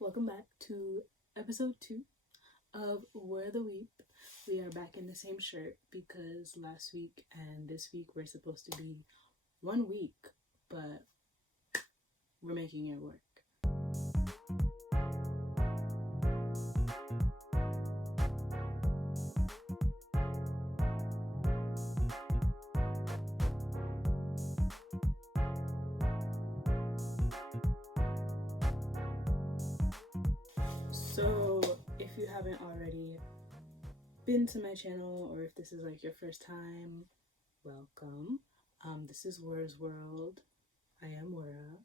Welcome back to episode 2 of Wura the Weep. We are back in the same shirt because last week and this week we're supposed to be 1 week, but we're making it work. So if you haven't already been to my channel, or if this is like your first time, welcome. This is Wura's World. I am Wura.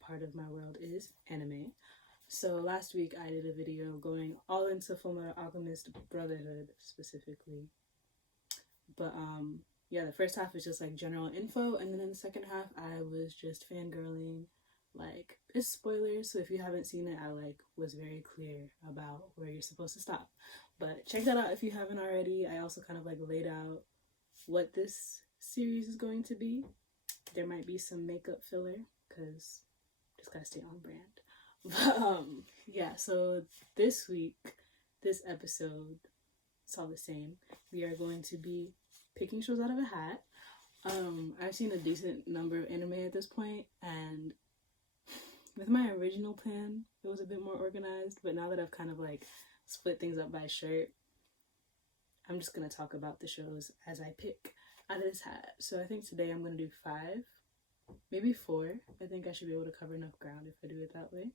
Part of my world is anime. So last week I did a video going all into Fullmetal Alchemist Brotherhood specifically. But yeah, the first half was just like general info, and then in the second half I was just fangirling. Like, it's spoilers, so if you haven't seen it, I was very clear about where you're supposed to stop. But check that out if you haven't already. I also kind of laid out what this series is going to be. There might be some makeup filler because just gotta stay on brand. But yeah, so this week, this episode, it's all the same. We are going to be picking shows out of a hat. I've seen a decent number of anime at this point, and with my original plan, it was a bit more organized, but now that I've kind of split things up by shirt, I'm just going to talk about the shows as I pick out of this hat. So I think today I'm going to do 5, maybe 4. I think I should be able to cover enough ground if I do it that way.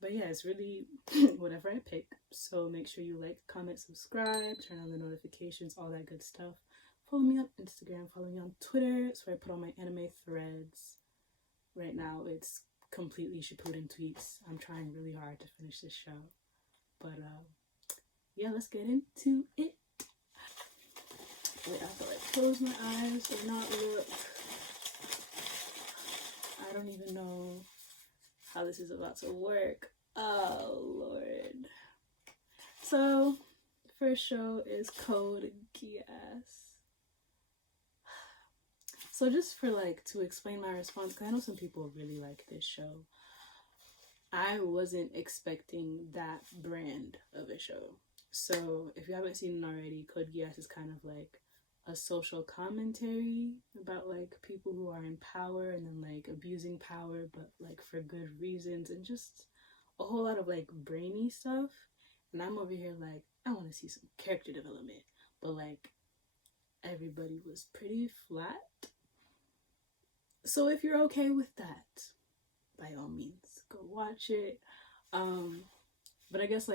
But yeah, it's really whatever I pick. So make sure you like, comment, subscribe, turn on the notifications, all that good stuff. Follow me on Instagram, follow me on Twitter. It's where I put all my anime threads. Right now it's completely Shippuden tweets. I'm trying really hard to finish this show. But yeah, let's get into it. Wait, I have to close my eyes or not look. I don't even know how this is about to work. Oh Lord. So first show is Code Geass. So just for to explain my response, because I know some people really like this show. I wasn't expecting that brand of a show. So if you haven't seen it already, Code Geass is kind of a social commentary about people who are in power and then abusing power, but for good reasons, and just a whole lot of brainy stuff. And I'm over here I want to see some character development, but everybody was pretty flat. So if you're okay with that, by all means, go watch it. But I guess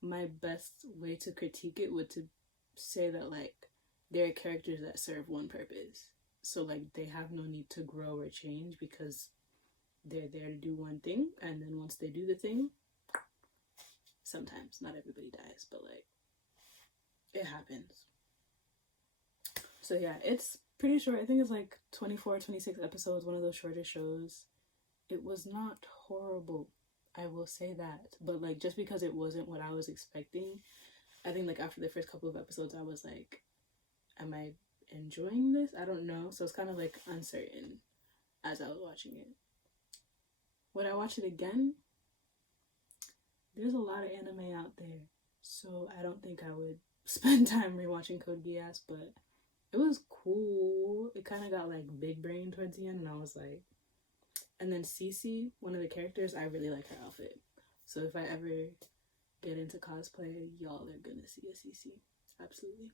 my best way to critique it would to say that there are characters that serve one purpose. So they have no need to grow or change because they're there to do one thing, and then once they do the thing, sometimes not everybody dies, but it happens. So yeah, it's pretty short. I think it's 24, 26 episodes, one of those shorter shows. It was not horrible, I will say that. But just because it wasn't what I was expecting, I think after the first couple of episodes I was am I enjoying this? I don't know. So it's kind of uncertain as I was watching it. Would I watch it again? There's a lot of anime out there, so I don't think I would spend time rewatching Code Geass, but it was cool. It kind of got big brain towards the end, and I was and then Cece, one of the characters, I really like her outfit. So if I ever get into cosplay, y'all are gonna see a Cece. Absolutely.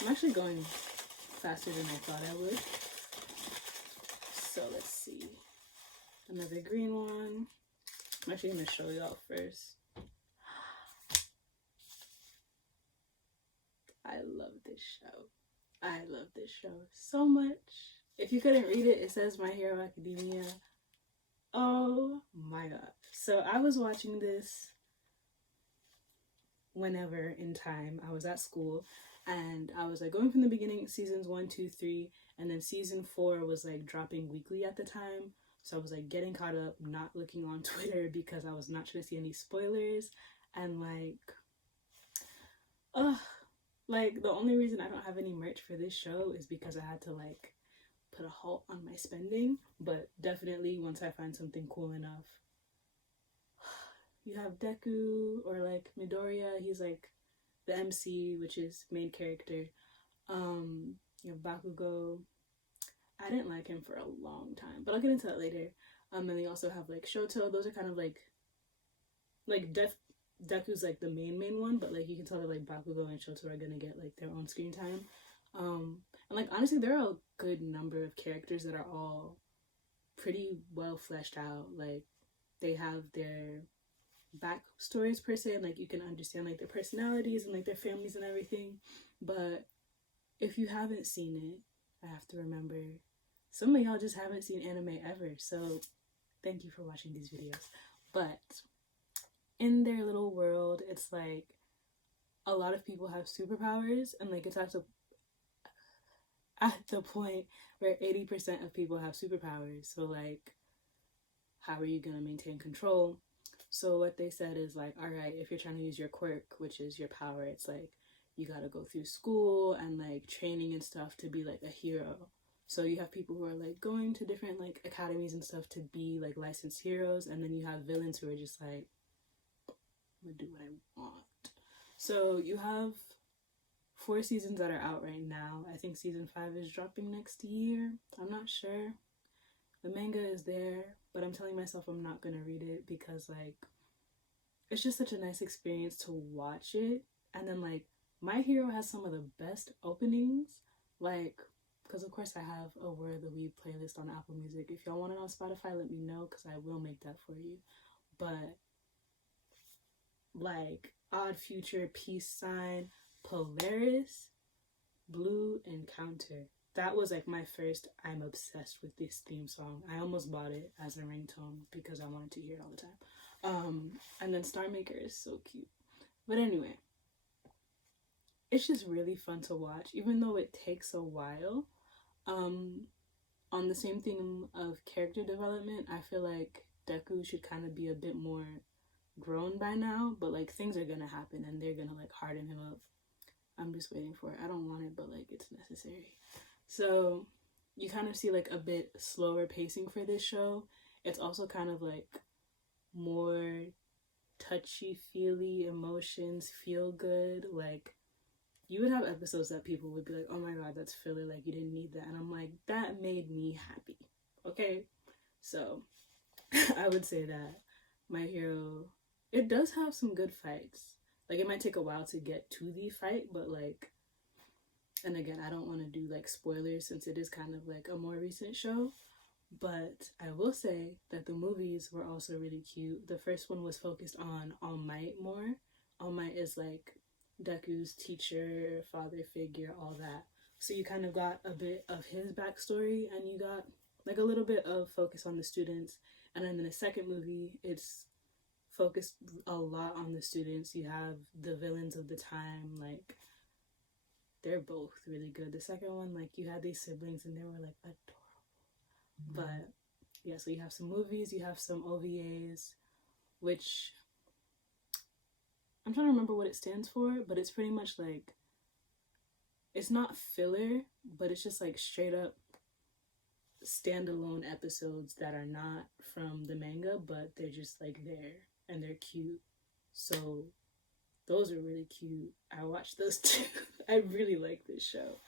I'm actually going faster than I thought I would. So let's see. Another green one. I'm actually gonna show y'all first. I love this show. I love this show so much. If you couldn't read it, it says My Hero Academia. Oh my god. So I was watching this whenever in time. I was at school, and I was going from the beginning, seasons 1, 2, 3, and then season 4 was dropping weekly at the time. So I was getting caught up, not looking on Twitter because I was not trying to see any spoilers, and the only reason I don't have any merch for this show is because I had to put a halt on my spending. But definitely once I find something cool enough, you have Deku, or like Midoriya, he's like the MC, which is main character. You have Bakugo. I didn't like him for a long time, but I'll get into that later. And then you also have like Shoto. Those are kind of like Deku's like the main one, but like you can tell that like Bakugo and Shoto are gonna get like their own screen time. And like honestly, there are a good number of characters that are all pretty well fleshed out. Like they have their backstories per se, and like you can understand like their personalities and like their families and everything. But if you haven't seen it, I have to remember some of y'all just haven't seen anime ever, so thank you for watching these videos. But in their little world, it's like a lot of people have superpowers, and like it's at the point where 80% of people have superpowers. So like, how are you gonna maintain control? So what they said is like, all right, if you're trying to use your quirk, which is your power, it's like you gotta go through school and like training and stuff to be like a hero. So you have people who are like going to different like academies and stuff to be like licensed heroes, and then you have villains who are just like, I'm gonna do what I want. So you have 4 seasons that are out right now. I think season 5 is dropping next year. I'm not sure. The manga is there, but I'm telling myself I'm not gonna read it because like it's just such a nice experience to watch it. And then like My Hero has some of the best openings, like because of course I have a Where the Weeb playlist on Apple Music. If y'all want it on Spotify, let me know because I will make that for you. But like Odd Future, Peace Sign, Polaris, Blue Encounter. That was like my first I'm obsessed with this theme song. I almost bought it as a ringtone because I wanted to hear it all the time. And then Star Maker is so cute. But anyway, it's just really fun to watch, even though it takes a while. On the same theme of character development, I feel like Deku should kind of be a bit more grown by now, but like things are gonna happen and they're gonna like harden him up. I'm just waiting for it. I don't want it, but like it's necessary. So you kind of see like a bit slower pacing for this show. It's also kind of like more touchy-feely emotions, feel good. Like you would have episodes that people would be like, oh my god, that's filler, like you didn't need that. And I'm like, that made me happy. Okay? So I would say that My Hero, it does have some good fights. Like it might take a while to get to the fight, but like, and again, I don't want to do like spoilers since it is kind of like a more recent show, but I will say that the movies were also really cute. The first one was focused on All Might more. All Might is like Deku's teacher, father figure, all that. So you kind of got a bit of his backstory, and you got like a little bit of focus on the students. And then in the second movie, it's focused a lot on the students. You have the villains of the time, like they're both really good. The second one, like you had these siblings and they were like adorable. But yeah, so you have some movies, you have some OVAs, which I'm trying to remember what it stands for, but it's pretty much like, it's not filler, but it's just like straight up standalone episodes that are not from the manga, but they're just like there and they're cute. So those are really cute. I watched those too. I really like this show.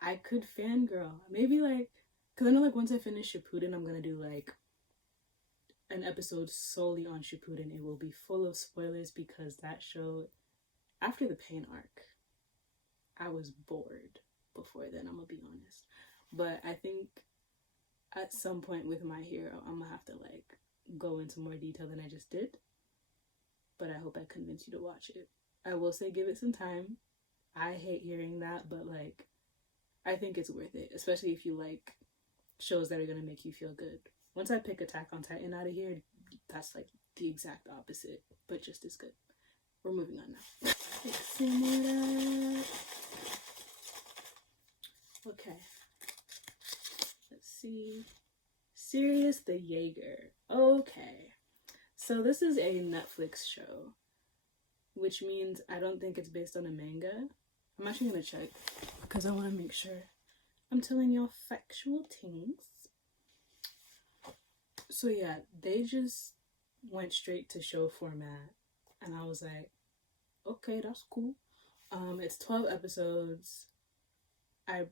I could fangirl. Maybe like, because I know like once I finish Shippuden, I'm going to do like an episode solely on Shippuden. It will be full of spoilers because that show, after the pain arc, I was bored before then, I'm going to be honest. But I think at some point with My Hero, I'm going to have to like go into more detail than I just did. But I hope I convince you to watch it. I will say give it some time. I hate hearing that, but like I think it's worth it, especially if you like shows that are going to make you feel good. Once I pick Attack on Titan out of here, that's like the exact opposite, but just as good. We're moving on now. Fixing it up. Okay. Let's see. Sirius the Jaeger. Okay. So this is a Netflix show, which means I don't think it's based on a manga. I'm actually going to check because I want to make sure I'm telling y'all factual things. So yeah, they just went straight to show format, and I was like, okay, that's cool. It's 12 episodes. I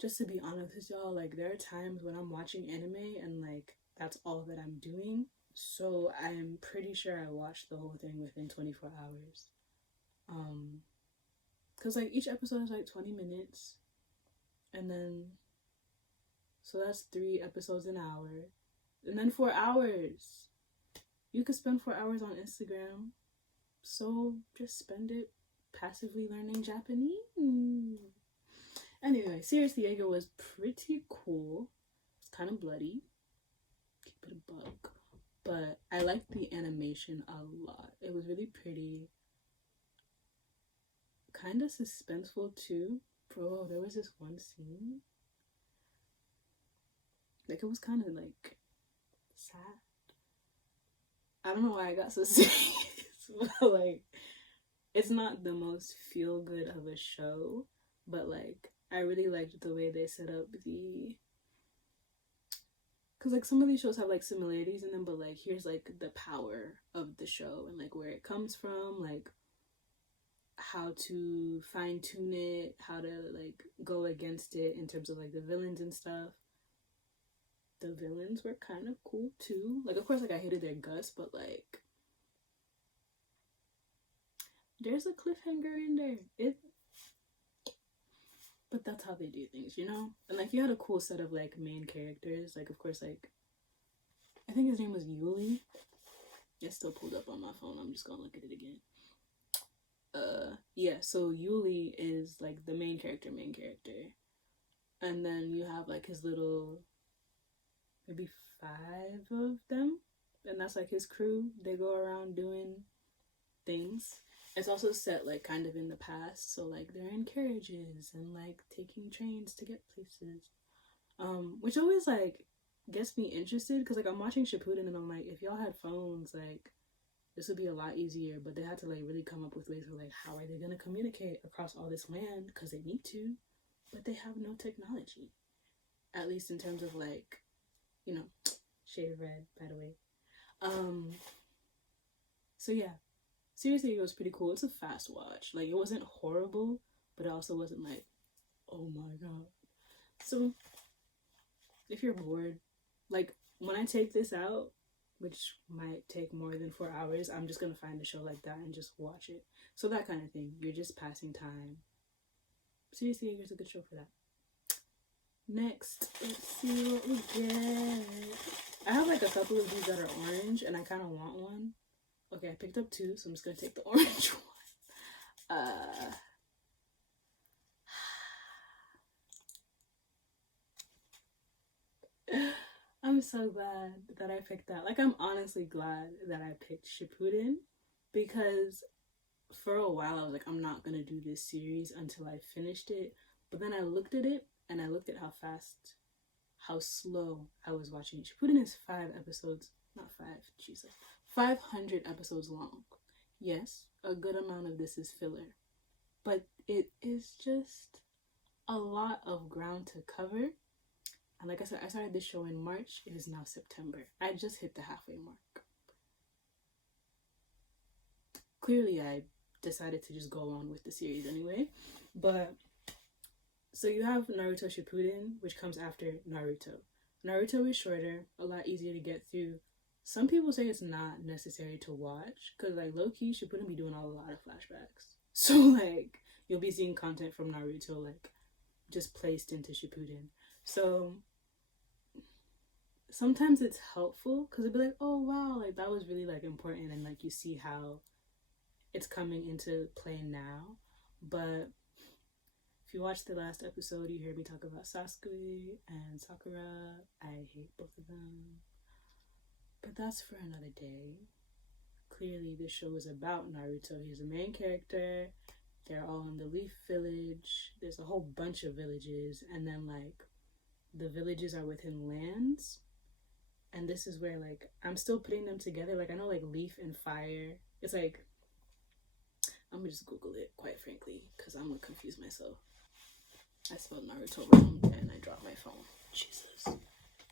Just to be honest with y'all, like there are times when I'm watching anime and like that's all that I'm doing. So I'm pretty sure I watched the whole thing within 24 hours. Cause like each episode is like 20 minutes, and then so that's 3 episodes an hour, and then 4 hours. You could spend 4 hours on Instagram, so just spend it passively learning Japanese. Anyway, Sirius the Jaeger was pretty cool. It's kind of bloody. Keep it a buck. But I liked the animation a lot. It was really pretty. Kind of suspenseful too. Bro, there was this one scene. Like, it was kind of like sad. I don't know why I got so serious. But like, it's not the most feel good of a show. But like, I really liked the way they set up because like some of these shows have like similarities in them, but like here's like the power of the show and like where it comes from, like how to fine tune it, how to like go against it in terms of like the villains and stuff. The villains were kind of cool too. Like, of course, like I hated their guts, but like there's a cliffhanger in there. But that's how they do things, you know? And like you had a cool set of like main characters. Like, of course, like I think his name was Yuli. It's still pulled up on my phone. I'm just gonna look at it again. Yeah, so Yuli is like the main character. And then you have like his little maybe 5 of them. And that's like his crew. They go around doing things. It's also set like kind of in the past, so like they're in carriages and like taking trains to get places, which always like gets me interested because like I'm watching Shippuden and I'm like, if y'all had phones, like this would be a lot easier. But they had to like really come up with ways for like how are they gonna communicate across all this land because they need to, but they have no technology, at least in terms of like, you know, shade of red, by the way. So yeah. Seriously, it was pretty cool. It's a fast watch. Like, it wasn't horrible, but it also wasn't like, oh my god. So, if you're bored, like, when I take this out, which might take more than 4 hours, I'm just gonna find a show like that and just watch it. So that kind of thing. You're just passing time. Seriously, here's a good show for that. Next, let's see what we get. I have like a couple of these that are orange, and I kind of want one. Okay, I picked up 2, so I'm just gonna take the orange one. I'm so glad that I picked that. Like, I'm honestly glad that I picked Shippuden because for a while I was like, I'm not gonna do this series until I finished it. But then I looked at it and I looked at how slow I was watching it. Shippuden is 5 episodes, not 5, Jesus. 500 episodes long. Yes, a good amount of this is filler, but it is just a lot of ground to cover. And like I said, I started this show in March. It is now September. I just hit the halfway mark. Clearly, I decided to just go on with the series anyway. But so you have Naruto Shippuden, which comes after Naruto. Naruto is shorter, a lot easier to get through. Some people say it's not necessary to watch because, like, low-key, Shippuden be doing a lot of flashbacks. So, like, you'll be seeing content from Naruto, like, just placed into Shippuden. So, sometimes it's helpful because it'd be like, oh, wow, like, that was really, like, important. And, like, you see how it's coming into play now. But if you watched the last episode, you heard me talk about Sasuke and Sakura. I hate both of them. But that's for another day. Clearly, this show is about Naruto. He's the main character. They're all in the Leaf Village. There's a whole bunch of villages. And then, like, the villages are within lands. And this is where, like, I'm still putting them together. Like, I know, like, Leaf and Fire. It's like, I'm gonna just Google it, quite frankly, because I'm gonna confuse myself. I spelled Naruto wrong and I dropped my phone. Jesus.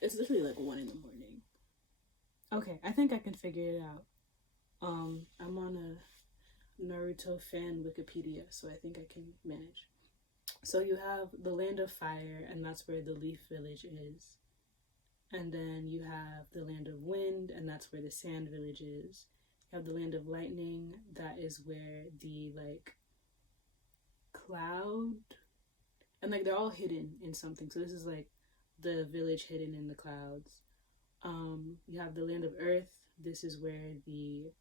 It's literally like 1 in the morning. Okay, I think I can figure it out. I'm on a Naruto fan Wikipedia, so I think I can manage. So you have the land of fire, and that's where the leaf village is. And then you have the land of wind, and that's where the sand village is. You have the land of lightning, that is where the like cloud, and like they're all hidden in something. So this is like the village hidden in the clouds. You have the land of earth. This is where the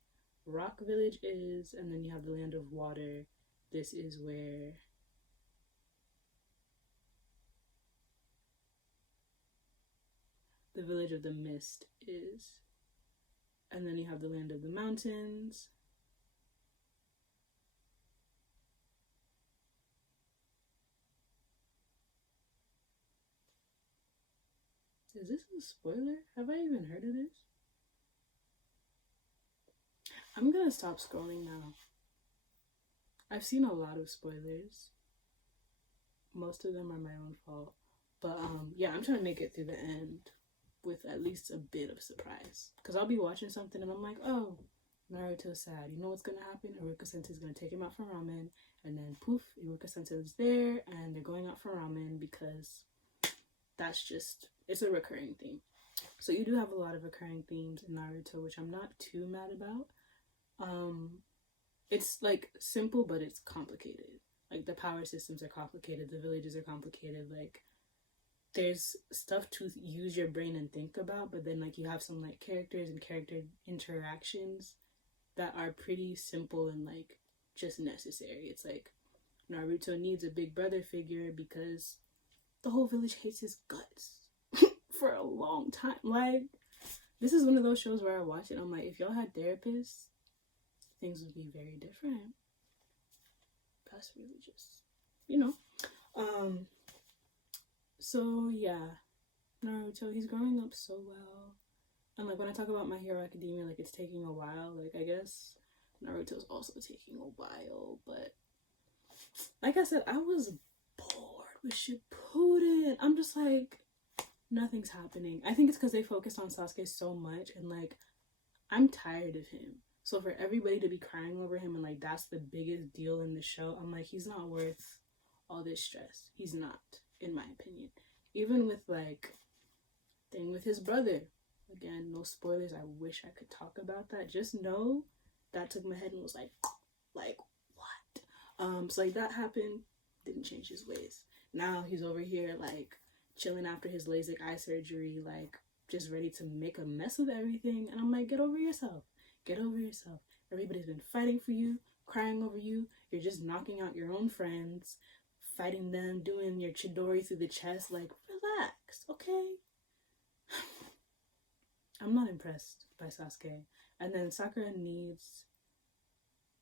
rock village is, and then you have the land of water. This is where the village of the mist is. And then you have the land of the mountains. Is this a spoiler? Have I even heard of this? I'm gonna stop scrolling now. I've seen a lot of spoilers. Most of them are my own fault. But yeah, I'm trying to make it through the end with at least a bit of surprise. Because I'll be watching something and I'm like, oh, Naruto's sad. You know what's gonna happen? Iruka Sensei's gonna take him out for ramen, and then poof, Iruka Sensei's there and they're going out for ramen because that's just, it's a recurring theme. So you do have a lot of recurring themes in Naruto, which I'm not too mad about. It's like simple, but it's complicated. Like the power systems are complicated, the villages are complicated, like there's stuff to use your brain and think about, but then like you have some like characters and character interactions that are pretty simple and like just necessary. It's like Naruto needs a big brother figure because the whole village hates his guts for a long time. Like, this is one of those shows where I watch it, I'm like, if y'all had therapists, things would be very different. That's really just, you know. So yeah, Naruto, he's growing up so well. And like when I talk about My Hero Academia, like it's taking a while. Like I guess Naruto's also taking a while, but like I said, I was bored with Shippuden. I'm just like, nothing's happening. I think it's because they focused on Sasuke so much, and like I'm tired of him. So for everybody to be crying over him and like that's the biggest deal in the show, I'm like, he's not worth all this stress. He's not, in my opinion. Even with like thing with his brother. Again, no spoilers. I wish I could talk about that. Just know that took my head and was like what? So like that happened, didn't change his ways. Now he's over here like chilling after his LASIK eye surgery, like just ready to make a mess of everything. And I'm like, get over yourself. Get over yourself. Everybody's been fighting for you, crying over you. You're just knocking out your own friends, fighting them, doing your Chidori through the chest. Like, relax, okay? I'm not impressed by Sasuke. And then Sakura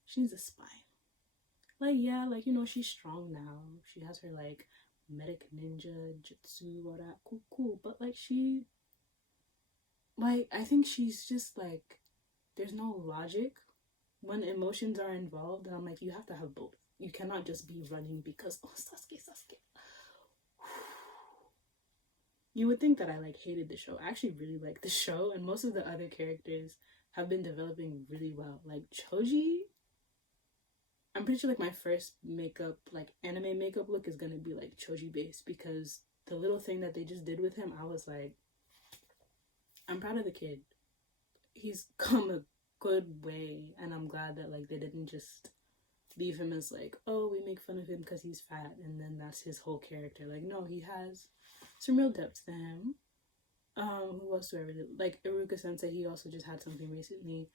she needs a spine. Like, yeah, like, you know, she's strong now. She has her, like, medic ninja, jutsu, all that. Cool. But, like, I think she's just, like, there's no logic when emotions are involved. And I'm like, you have to have both. You cannot just be running because, oh, Sasuke. You would think that I like hated the show. I actually really like the show, and most of the other characters have been developing really well. Like Choji, I'm pretty sure like my first makeup, like anime makeup look is gonna be like Choji based, because the little thing that they just did with him, I was like, I'm proud of the kid. He's come a good way, and I'm glad that like they didn't just leave him as like, oh, we make fun of him because he's fat and then that's his whole character. Like, no, he has some real depth to him. Who else do I really like? Iruka Sensei, he also just had something recently.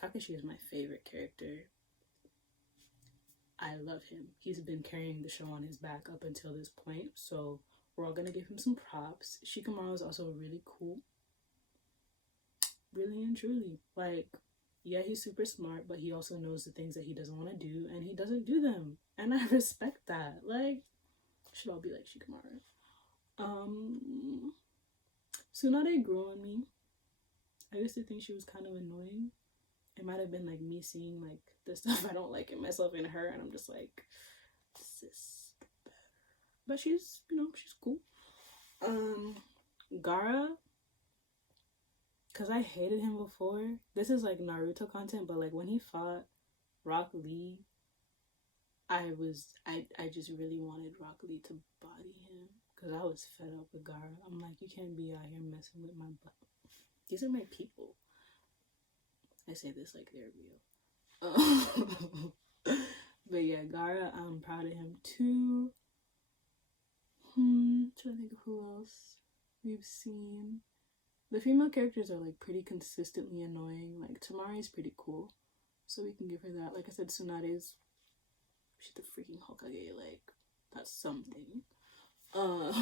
Kakashi is my favorite character. I love him. He's been carrying the show on his back up until this point, so we're all gonna give him some props. Shikamaru is also really cool. Really and truly. Like, yeah, he's super smart, but he also knows the things that he doesn't want to do, and he doesn't do them. And I respect that. Like, should all be like Shikamaru. Tsunade grew on me. I used to think she was kind of annoying. It might have been like me seeing like the stuff I don't like in myself in her, and I'm just like, sis, better. But she's, you know, she's cool. Gaara, because I hated him before. This is like Naruto content, but like when he fought Rock Lee, I just really wanted Rock Lee to body him because I was fed up with Gaara. I'm like, you can't be out here messing with my butt. These are my people. I say this like they're real. But yeah, Gaara, I'm proud of him too. Trying to think of who else we've seen. The female characters are like pretty consistently annoying. Like Tamari's pretty cool, so we can give her that. Like I said, Tsunade's, she's the freaking Hokage. Like that's something. That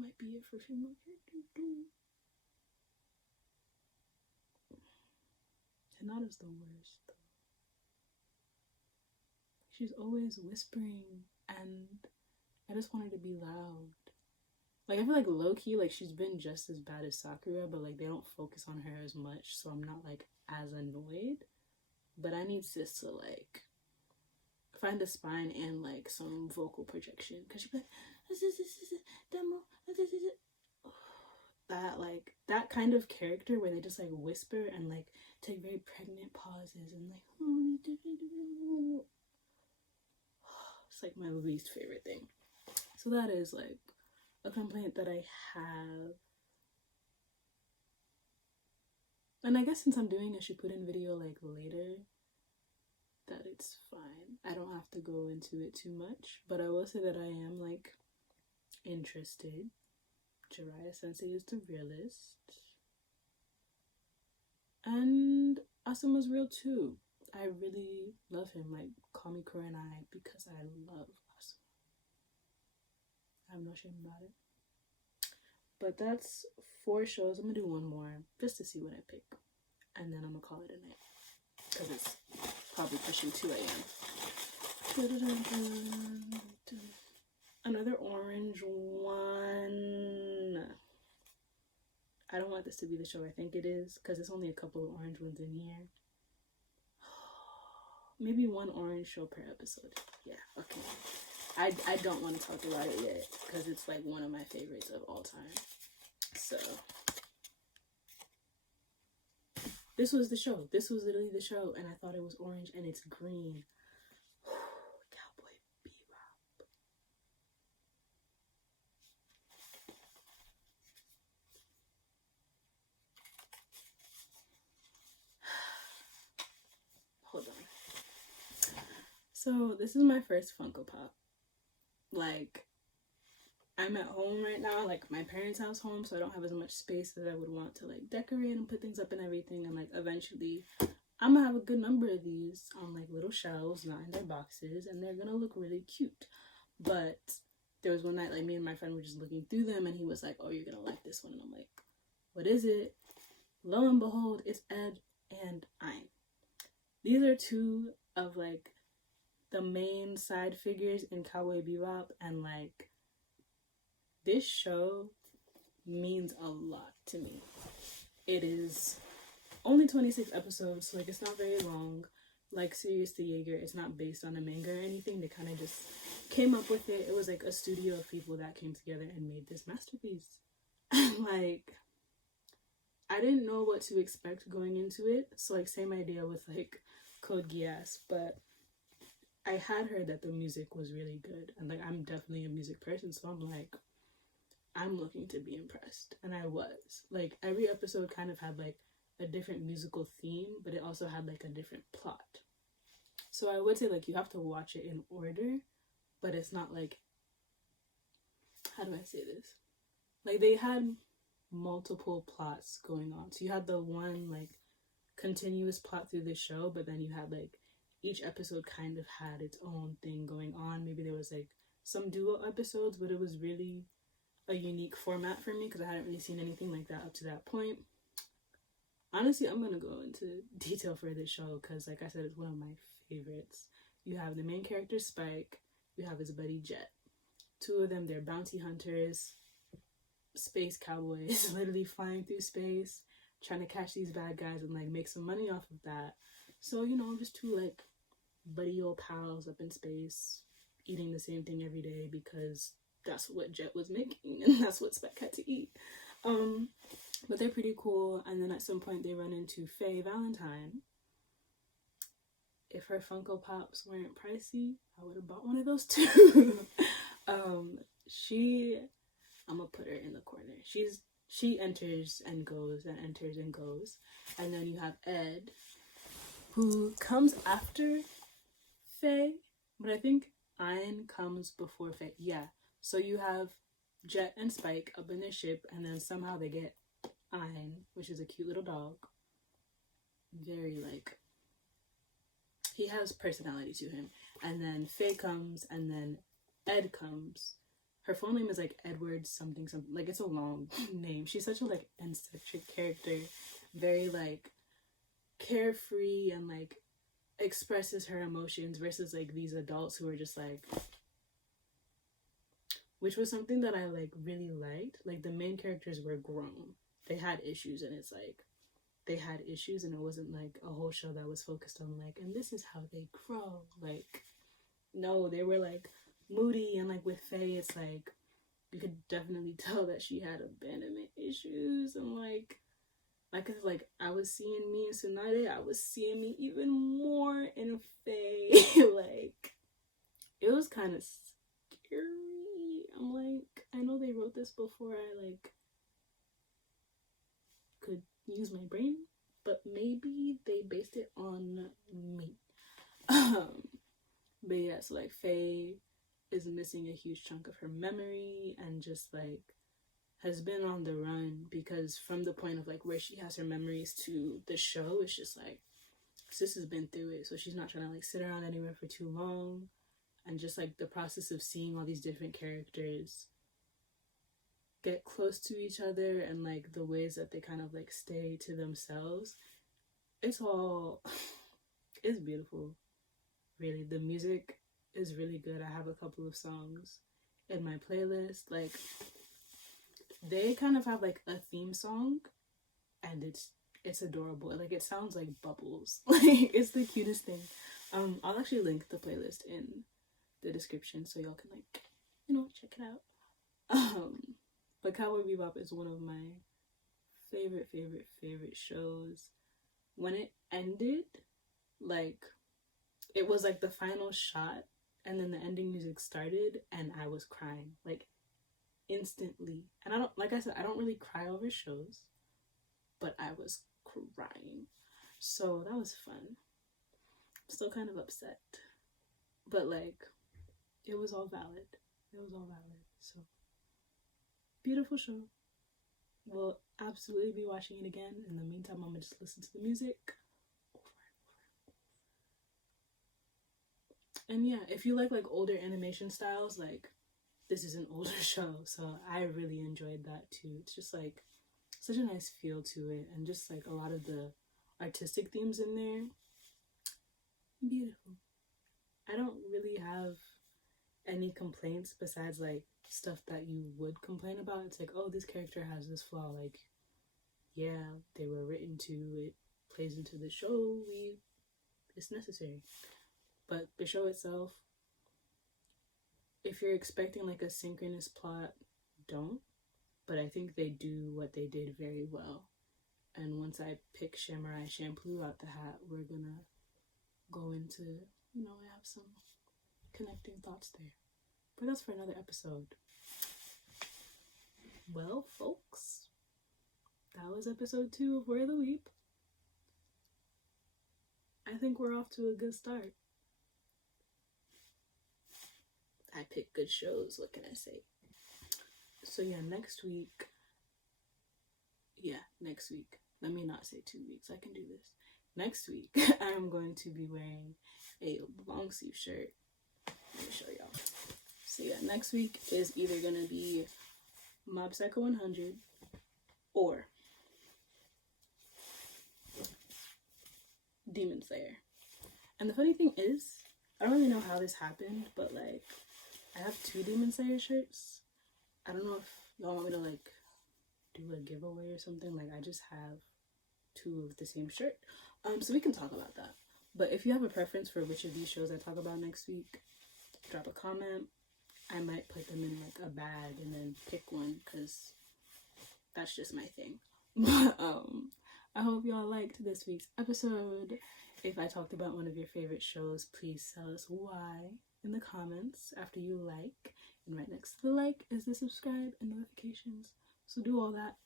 might be it for female characters too. Hinata's the worst though. She's always whispering, and I just want her to be loud. Like, I feel like low-key, like, she's been just as bad as Sakura, but, like, they don't focus on her as much, so I'm not, like, as annoyed. But I need sis to, like, find a spine and, like, some vocal projection. Because she'd be like, demo, that, like, that kind of character where they just, like, whisper and, like, take very pregnant pauses and, like, it's, like, my least favorite thing. So that is, like, a complaint that I have. And I guess since I'm doing a Shippuden video like later, that it's fine. I don't have to go into it too much, but I will say that I am like interested. Jiraiya Sensei is the realist. And Asuma's real too. I really love him, like call me Kurenai, because I love Asuma. I have no shame about it. But that's 4 shows. I'm gonna do one more just to see what I pick, and then I'm gonna call it a night because it's probably pushing 2 a.m. Another orange one. I don't want this to be the show I think it is because it's only a couple of orange ones in here. Maybe 1 orange show per episode. Yeah, okay. I don't want to talk about it yet because it's like one of my favorites of all time. So this was the show. This was literally the show, and I thought it was orange and it's green. Cowboy Bebop. Hold on. So this is my first Funko Pop. Like, I'm at home right now, like my parents' house home, so I don't have as much space as I would want to like decorate and put things up and everything. And like eventually I'm gonna have a good number of these on like little shelves, not in their boxes, and they're gonna look really cute. But there was one night like me and my friend were just looking through them, and he was like, oh, you're gonna like this one. And I'm like, what is it? Lo and behold, it's Ed and Ein. These are 2 of like the main side figures in Cowboy Bebop, and like this show means a lot to me. It is only 26 episodes, so like it's not very long. Like Sirius the Jaeger, it's not based on a manga or anything. They kind of just came up with it. It was like a studio of people that came together and made this masterpiece. Like, I didn't know what to expect going into it. So like same idea with like Code Geass, but I had heard that the music was really good, and like I'm definitely a music person, so I'm like, I'm looking to be impressed. And I was. Like every episode kind of had like a different musical theme, but it also had like a different plot. So I would say like you have to watch it in order, but it's not like, how do I say this? Like they had multiple plots going on. So you had the one like continuous plot through the show, but then you had like each episode kind of had its own thing going on. Maybe there was like some duo episodes, but it was really a unique format for me because I hadn't really seen anything like that up to that point. Honestly, I'm gonna go into detail for this show because like I said, it's one of my favorites. You have the main character Spike, you have his buddy Jet. 2 of them, they're bounty hunters, space cowboys, literally flying through space, trying to catch these bad guys and like make some money off of that. So, you know, just 2 like buddy old pals up in space, eating the same thing every day because that's what Jet was making, and that's what Spec had to eat. But they're pretty cool. And then at some point they run into Faye Valentine. If her Funko Pops weren't pricey, I would have bought one of those too. I'm gonna put her in the corner. She enters and goes and enters and goes. And then you have Ed, who comes after Faye, but I think Ein comes before Faye. Yeah. So you have Jet and Spike up in their ship, and then somehow they get Ein, which is a cute little dog. Very, like, he has personality to him. And then Faye comes, and then Ed comes. Her full name is like Edward something. Like, it's a long name. She's such a like eccentric character. Very like carefree and like expresses her emotions versus like these adults who are just like, which was something that I like really liked. Like, the main characters were grown. They had issues, and it's like they had issues, and it wasn't like a whole show that was focused on like, and this is how they grow. Like, no, they were like moody, and like with Faye, it's like you could definitely tell that she had abandonment issues, and like I was seeing me in Tsunade, I was seeing me even more in Faye. Like, it was kind of scary. I'm like, I know they wrote this before I like could use my brain, but maybe they based it on me. But yeah, so like Faye is missing a huge chunk of her memory and just like has been on the run, because from the point of like where she has her memories to the show, it's just like sis has been through it, so she's not trying to like sit around anywhere for too long. And just like the process of seeing all these different characters get close to each other and like the ways that they kind of like stay to themselves, it's beautiful. Really, the music is really good. I have a couple of songs in my playlist. Like, they kind of have like a theme song, and it's adorable. Like, it sounds like bubbles. Like, it's the cutest thing. I'll actually link the playlist in the description so y'all can like, check it out. But Cowboy Bebop is one of my favorite shows. When it ended, like, it was like the final shot, and then the ending music started, and I was crying like instantly. And I don't really cry over shows, but I was crying, so that was fun. I'm still kind of upset, but like, it was all valid. So, beautiful show. We'll absolutely be watching it again. In the meantime, I'm gonna just listen to the music over and over. And yeah, if you like older animation styles, like, this is an older show, so I really enjoyed that too. It's just like such a nice feel to it, and just like a lot of the artistic themes in there, beautiful. I don't really have any complaints besides like stuff that you would complain about. It's like, oh, this character has this flaw. Like, yeah, they were written to, it plays into the show, it's necessary. But the show itself, if you're expecting like a synchronous plot, don't. But I think they do what they did very well. And once I pick Samurai Champloo out the hat, we're gonna go into, I have some connecting thoughts there. But that's for another episode. Well, folks, that was episode 2 of Where the Weep. I think we're off to a good start. I pick good shows, what can I say? So yeah, next week. Let me not say 2 weeks, I can do this. Next week, I'm going to be wearing a long sleeve shirt. Let me show y'all. So yeah, next week is either gonna be Mob Psycho 100 or Demon Slayer. And the funny thing is, I don't really know how this happened, but like, I have 2 Demon Slayer shirts. I don't know if y'all want me to like do a giveaway or something. Like, I just have 2 of the same shirt. So we can talk about that. But if you have a preference for which of these shows I talk about next week, drop a comment. I might put them in like a bag and then pick one because that's just my thing. But I hope y'all liked this week's episode. If I talked about one of your favorite shows, please tell us why in the comments after you like. And right next to the like is the subscribe and notifications. So do all that.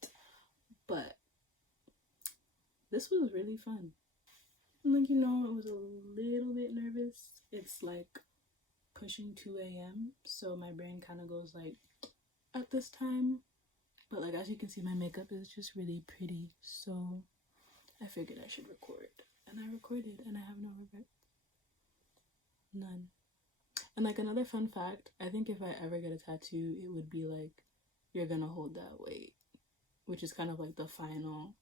But this was really fun. Like, you know, I was a little bit nervous. It's like pushing 2 a.m. So my brain kind of goes like at this time. But like, as you can see, my makeup is just really pretty. So I figured I should record. And I recorded and I have no regrets. None. And like another fun fact, I think if I ever get a tattoo, it would be like, you're gonna hold that weight. Which is kind of like the final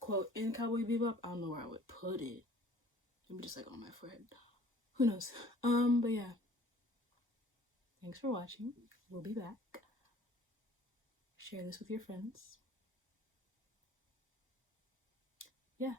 quote in Cowboy Bebop. I don't know where I would put it. Maybe just like on my forehead. Who knows? But yeah. Thanks for watching. We'll be back. Share this with your friends. Yeah.